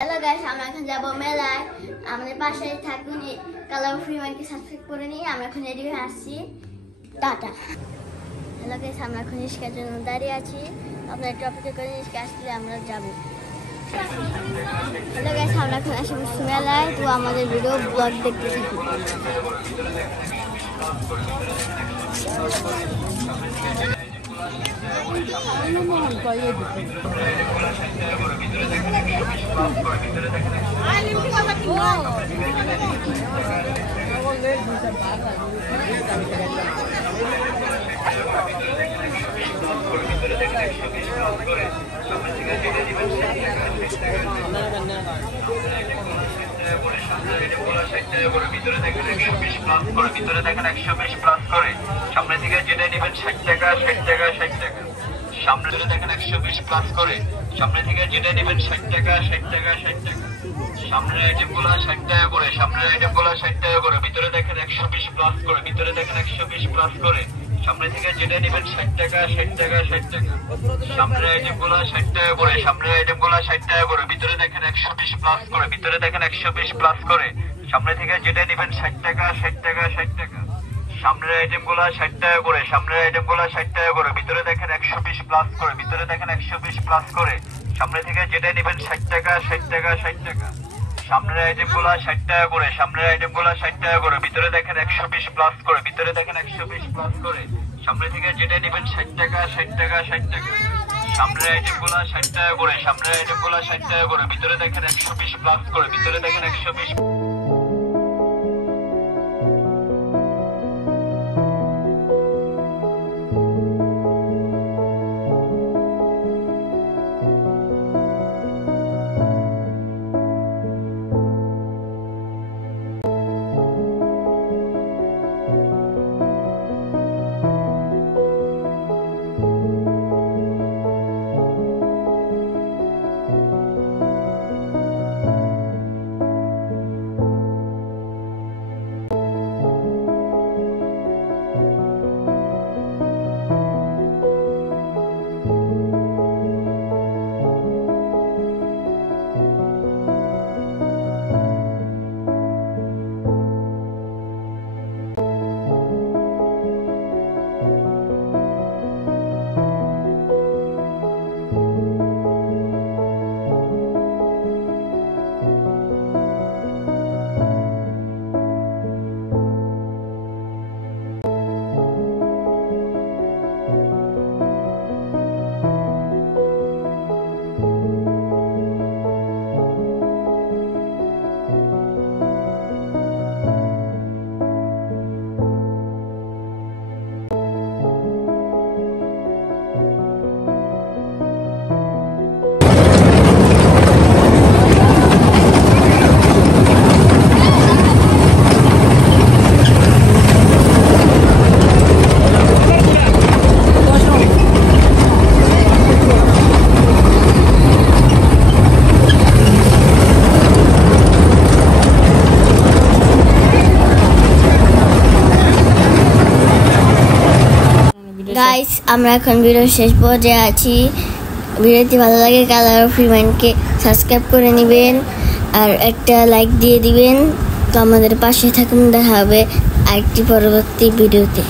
Hello guys, আমরা এখন যাব মেলায়। আমাদের পাশে থাকুন, কালার ফ্রিম্যানকে সাবস্ক্রাইব করে নিই। আমরা এখন রেডি হয়ে আসছি। টাটা। হ্যালো গাইস, আমরা এখন রিস্কার জন্য দাঁড়িয়ে আছি। আপনারা একটু অপেক্ষা করে রিস্কা আসলে আমরা যাব। হ্যালো গাইস, আমরা এখন আসি মেলায়। তো আমাদের ভিডিও ব্লগ দেখতে থাকুন। ভিতরে দেখেন 120 প্লাস করে, ভিতরে দেখেন 120 প্লাস করে, সামনে থেকে যেটা নেবেন 60 টাকা 60 টাকা 60 টাকা, সামনে দেখেন 120 প্লাস করে, সামনে থেকে যেটা নেবেন 60 টাকা 60 টাকা 60 টাকা, সামনের আইটেম গুলো 60 টাকা করে, সামনের আইটেম গুলো 60 টাকা করে, ভিতরে দেখেন 120 প্লাস করে, ভিতরে দেখেন 120 প্লাস করে, সামনে থেকে যেটা নেবেন 60 টাকা 60 টাকা 60 টাকা, সামনের আইটেম গুলো 60 টাকা করে, সামনের আইটেম গুলো 60 টাকা করে, ভিতরে দেখেন 120 প্লাস করে, ভিতরে দেখেন 120 প্লাস করে, সামনে থেকে যেটা নেবেন 60 টাকা 60 টাকা 60 টাকা, সামনের আইটেম গুলো 60 টাকা করে, সামনের আইটেম গুলো 60 টাকা করে, ভিতরে দেখেন 120 প্লাস করে, ভিতরে দেখেন 120 প্লাস করে, সামনে থেকে যেটা নেবেন 60 টাকা 60 টাকা 60 টাকা, সামনের আইটেম গুলো 60 টাকা করে, সামনের আইটেম গুলো 60 টাকা করে, ভিতরে দেখেন 120 প্লাস করে, ভিতরে দেখেন 120 প্লাস করে, সামনে থেকে যেটা নেবেন 60 টাকা 60 টাকা 60 টাকা, সামনের আইটেম গুলো 60 টাকা করে, সামনের আইটেম গুলো 60 টাকা করে, ভিতরে দেখেন 120 প্লাস করে, ভিতরে দেখেন 120। গাইস, আমরা এখন ভিডিও শেষ পর্যায়ে আছি। ভিডিওটি ভালো লাগে কালার ফ্রিম্যানকে সাবস্ক্রাইব করে নেবেন আর একটা লাইক দিয়ে দিবেন। তো আমাদের পাশে থাকুন, দেখা হবে আরেকটি পরবর্তী ভিডিওতে।